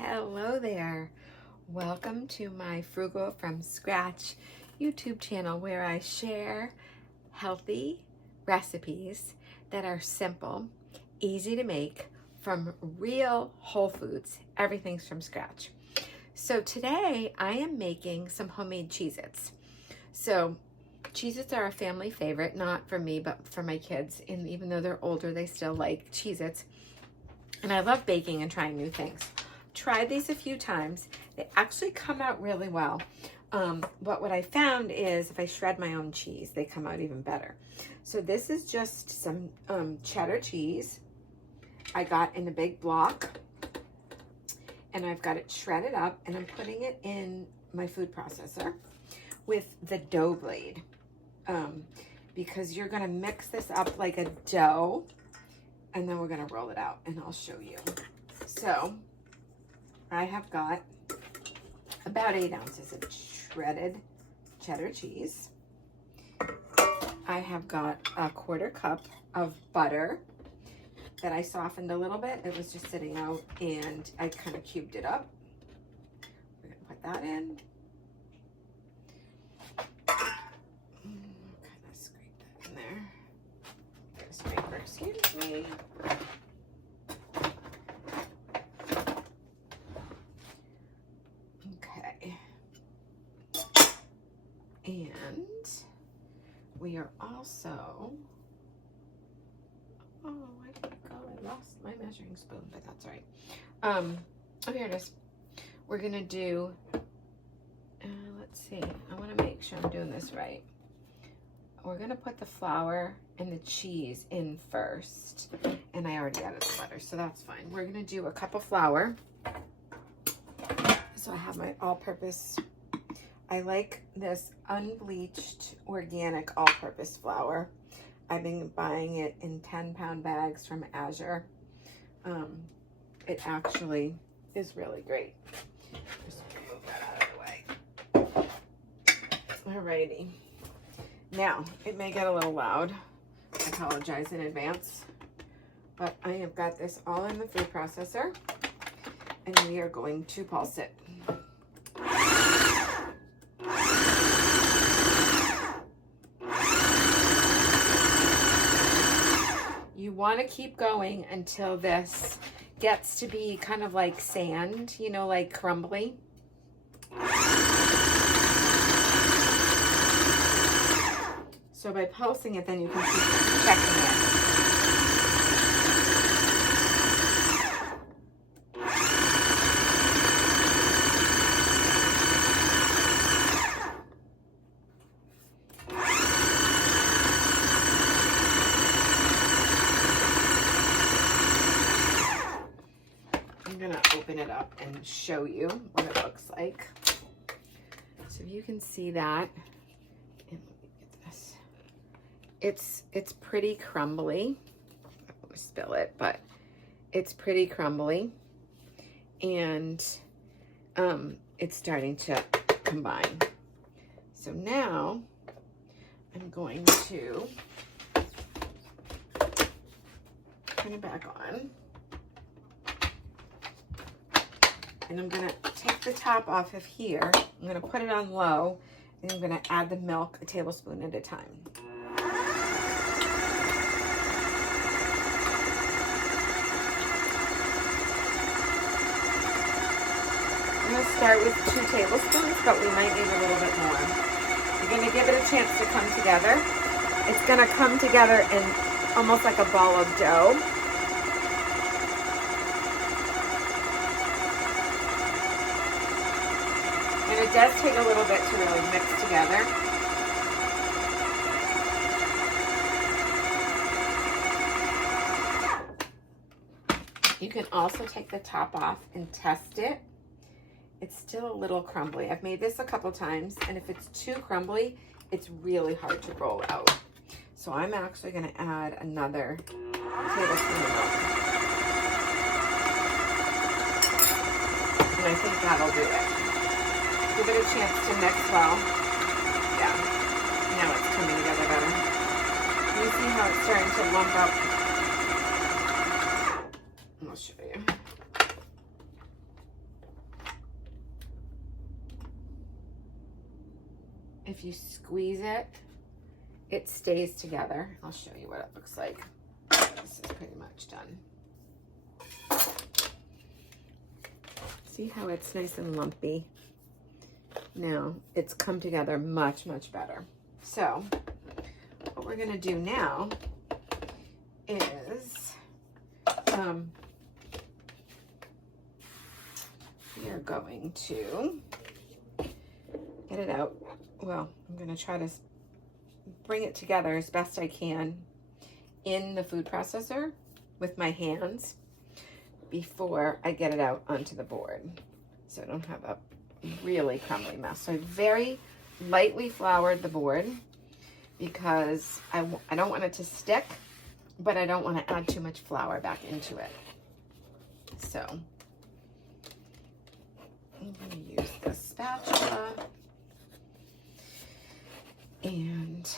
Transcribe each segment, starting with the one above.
Hello there. Welcome to my Frugal from Scratch YouTube channel where I share healthy recipes that are simple, easy to make from real whole foods. Everything's from scratch. So today I am making some homemade Cheez-Its. So Cheez-Its are a family favorite, not for me, but for my kids. And even though they're older, they still like Cheez-Its. And I love baking and trying new things. Tried these a few times. They actually come out really well. But what I found is if I shred my own cheese, they come out even better. So this is just some cheddar cheese I got in a big block. And I've got it shredded up and I'm putting it in my food processor with the dough blade. Because you're gonna mix this up like a dough and then we're gonna roll it out and I'll show you. So I have got about 8 ounces of shredded cheddar cheese. I have got a 1/4 cup of butter that I softened a little bit. It was just sitting out and I kind of cubed it up. We're gonna put that in. Kind of scrape that in there. Get a scraper, excuse me. And we are also, oh, where did it go? I lost my measuring spoon, but that's all right. Oh, here it is. We're gonna do, let's see, I wanna make sure I'm doing this right. We're gonna put the flour and the cheese in first, and I already added the butter, so that's fine. We're gonna do a cup of flour. So I have my all-purpose, I like this unbleached organic all-purpose flour. I've been buying it in 10-pound bags from Azure. It actually is really great. Just move that out of the way. Alrighty. Now, it may get a little loud. I apologize in advance. But I have got this all in the food processor. And we are going to pulse it. You want to keep going until this gets to be kind of like sand, you know, like crumbly. So by pulsing it, then you can keep checking it. Open it up and show you what it looks like. So you can see that. And let me get this. It's pretty crumbly. I don't want to spill it, but it's pretty crumbly. And it's starting to combine. So now I'm going to turn it back on. And I'm gonna take the top off of here. I'm gonna put it on low, and I'm gonna add the milk a tablespoon at a time. I'm gonna start with 2 tablespoons, but we might need a little bit more. You're gonna give it a chance to come together. It's gonna come together in almost like a ball of dough. And it does take a little bit to really mix together. You can also take the top off and test it. It's still a little crumbly. I've made this a couple times, and if it's too crumbly, it's really hard to roll out. So I'm actually gonna add another tablespoon of milk. And I think that'll do it. Give it a chance to mix well. Yeah, now it's coming together better. You see how it's starting to lump up? I'll show you. if you squeeze it, it stays together. I'll show you what it looks like. This is pretty much done. See how it's nice and lumpy? Now it's come together much, much better. So what we're gonna do now is we are going to get it out. Well, I'm gonna try to bring it together as best I can in the food processor with my hands before I get it out onto the board, so I don't have a really crumbly mess. So I very lightly floured the board because I don't want it to stick, but I don't want to add too much flour back into it. So I'm going to use the spatula and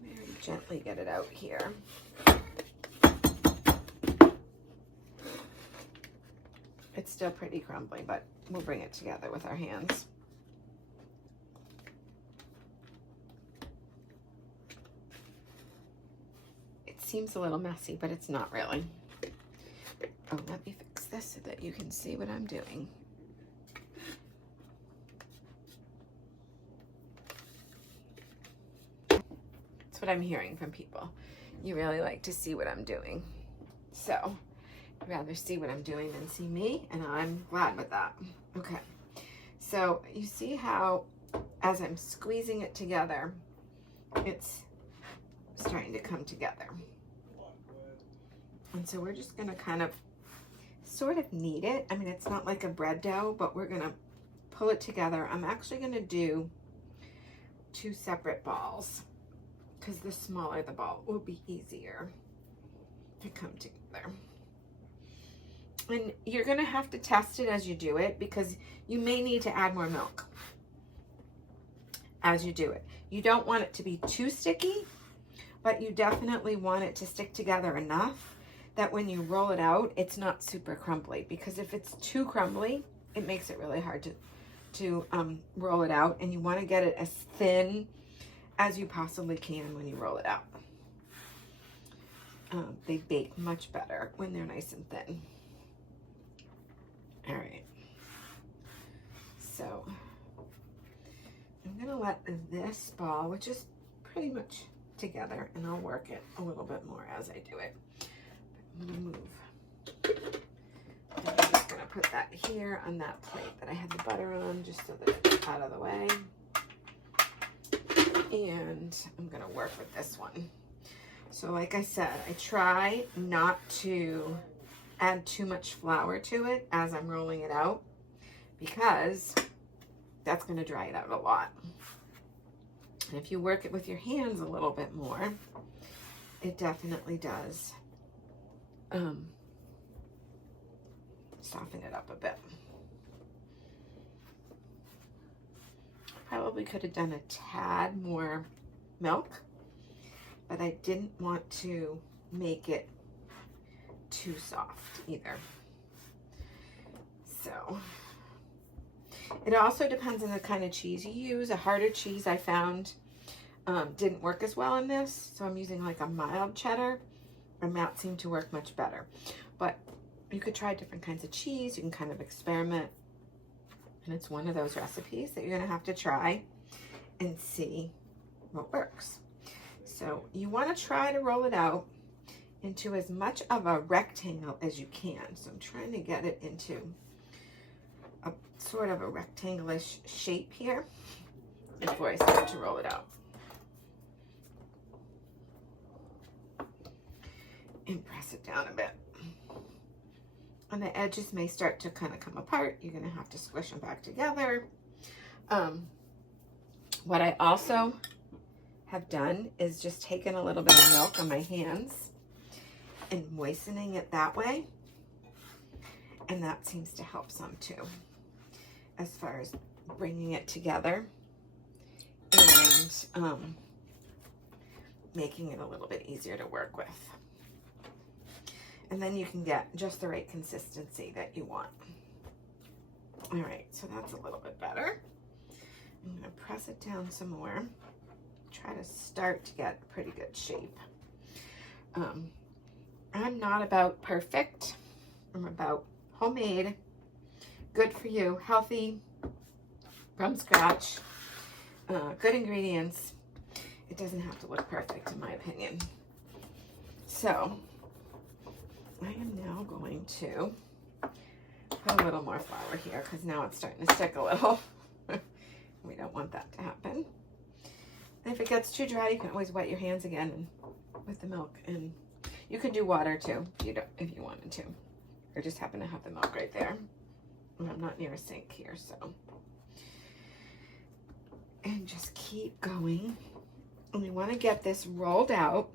very gently get it out here. It's still pretty crumbly, but we'll bring it together with our hands. It seems a little messy, but it's not really. Oh, let me fix this so that you can see what I'm doing. That's what I'm hearing from people. You really like to see what I'm doing. So I'd rather see what I'm doing than see me, and I'm glad with that. Okay, so you see how as I'm squeezing it together, it's starting to come together. And so we're just gonna kind of sort of knead it. I mean, it's not like a bread dough, but we're gonna pull it together. I'm actually gonna do 2 separate balls because the smaller the ball will be easier to come together. And you're gonna have to test it as you do it because you may need to add more milk as you do it. You don't want it to be too sticky, but you definitely want it to stick together enough that when you roll it out, it's not super crumbly, because if it's too crumbly, it makes it really hard to roll it out, and you want to get it as thin as you possibly can when you roll it out. They bake much better when they're nice and thin. All right, so I'm gonna let this ball, which is pretty much together, and I'll work it a little bit more as I do it. I'm gonna move. And I'm just gonna put that here on that plate that I had the butter on, just so that it's out of the way. And I'm gonna work with this one. So like I said, I try not to add too much flour to it as I'm rolling it out, because that's going to dry it out a lot. And if you work it with your hands a little bit more, it definitely does soften it up a bit. Probably could have done a tad more milk, but I didn't want to make it too soft either. So it also depends on the kind of cheese you use. A harder cheese I found didn't work as well in this, so I'm using like a mild cheddar, and that seemed to work much better. But you could try different kinds of cheese. You can kind of experiment, and it's one of those recipes that you're gonna have to try and see what works. So you want to try to roll it out into as much of a rectangle as you can. So I'm trying to get it into a sort of a rectangle-ish shape here before I start to roll it out. And press it down a bit. And the edges may start to kind of come apart. You're going to have to squish them back together. What I also have done is just taken a little bit of milk on my hands and moistening it that way, and that seems to help some too, as far as bringing it together and making it a little bit easier to work with. And then you can get just the right consistency that you want. All right, so that's a little bit better. I'm gonna press it down some more. Try to start to get a pretty good shape. I'm not about perfect. I'm about homemade, good for you, healthy, from scratch, good ingredients. It doesn't have to look perfect in my opinion. So I am now going to put a little more flour here because now it's starting to stick a little. We don't want that to happen. And if it gets too dry, you can always wet your hands again with the milk, and you can do water too if you wanted to, or just happen to have the milk right there. And I'm not near a sink here, so. And just keep going. And we want to get this rolled out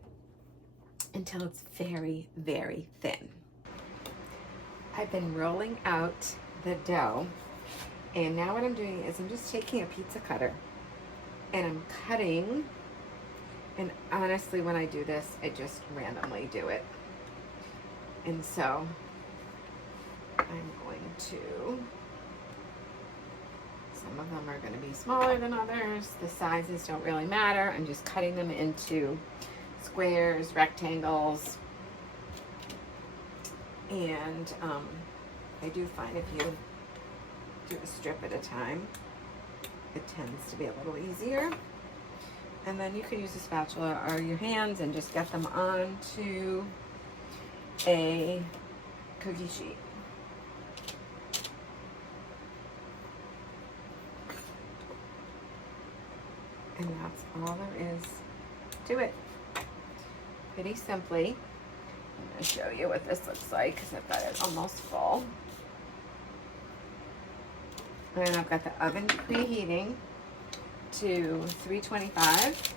until it's very, very thin. I've been rolling out the dough, and now what I'm doing is I'm just taking a pizza cutter and I'm cutting, and honestly when I do this I just randomly do it, and so I'm going to, some of them are going to be smaller than others, the sizes don't really matter. I'm just cutting them into squares, rectangles, and I do find if you do a strip at a time, it tends to be a little easier. And then you can use a spatula or your hands and just get them onto a cookie sheet. And that's all there is to it. Pretty simply. I'm going to show you what this looks like because I've got it almost full. And I've got the oven preheating to 325.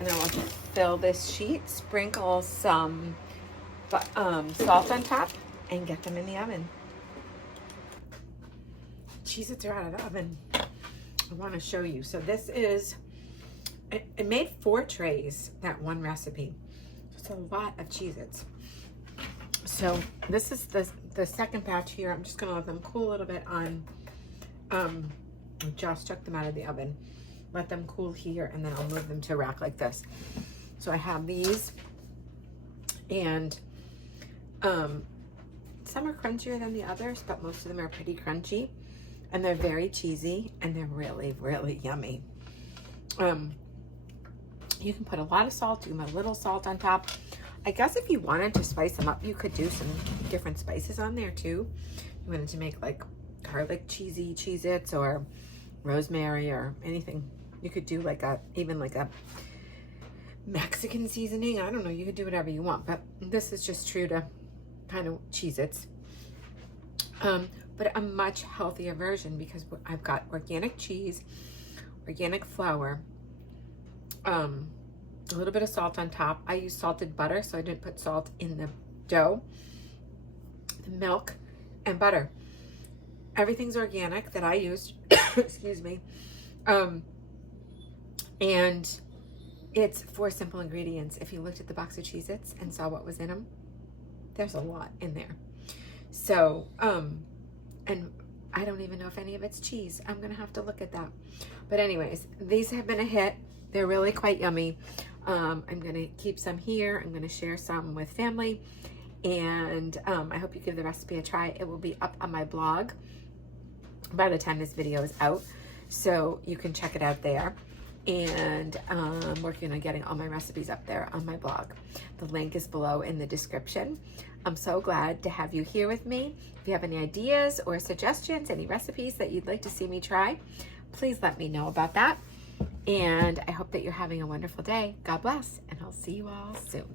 And then we'll just fill this sheet, sprinkle some salt on top, and get them in the oven. Cheez-Its are out of the oven. I want to show you. So this is, it made 4 trays, that one recipe. It's a lot of Cheez-Its. So this is the second batch here. I'm just gonna let them cool a little bit on, just took them out of the oven. Let them cool here, and then I'll move them to a rack like this. So I have these, and some are crunchier than the others, but most of them are pretty crunchy, and they're very cheesy, and they're really, really yummy. You can put a lot of salt, you can put a little salt on top. I guess if you wanted to spice them up, you could do some different spices on there too. You wanted to make like garlic cheesy Cheez-Its or rosemary or anything. You could do like even like a Mexican seasoning. I don't know, you could do whatever you want, but this is just true to kind of Cheez-Its. But a much healthier version because I've got organic cheese, organic flour, a little bit of salt on top. I use salted butter, so I didn't put salt in the dough, the milk, and butter. Everything's organic that I used, excuse me. And it's 4 simple ingredients. If you looked at the box of Cheez-Its and saw what was in them, there's a lot in there. So, and I don't even know if any of it's cheese. I'm gonna have to look at that. But anyways, these have been a hit. They're really quite yummy. I'm gonna keep some here. I'm gonna share some with family, and I hope you give the recipe a try. It will be up on my blog by the time this video is out, so you can check it out there. And I'm working on getting all my recipes up there on my blog. The link is below in the description. I'm so glad to have you here with me. If you have any ideas or suggestions, any recipes that you'd like to see me try, please let me know about that. And I hope that you're having a wonderful day. God bless, and I'll see you all soon.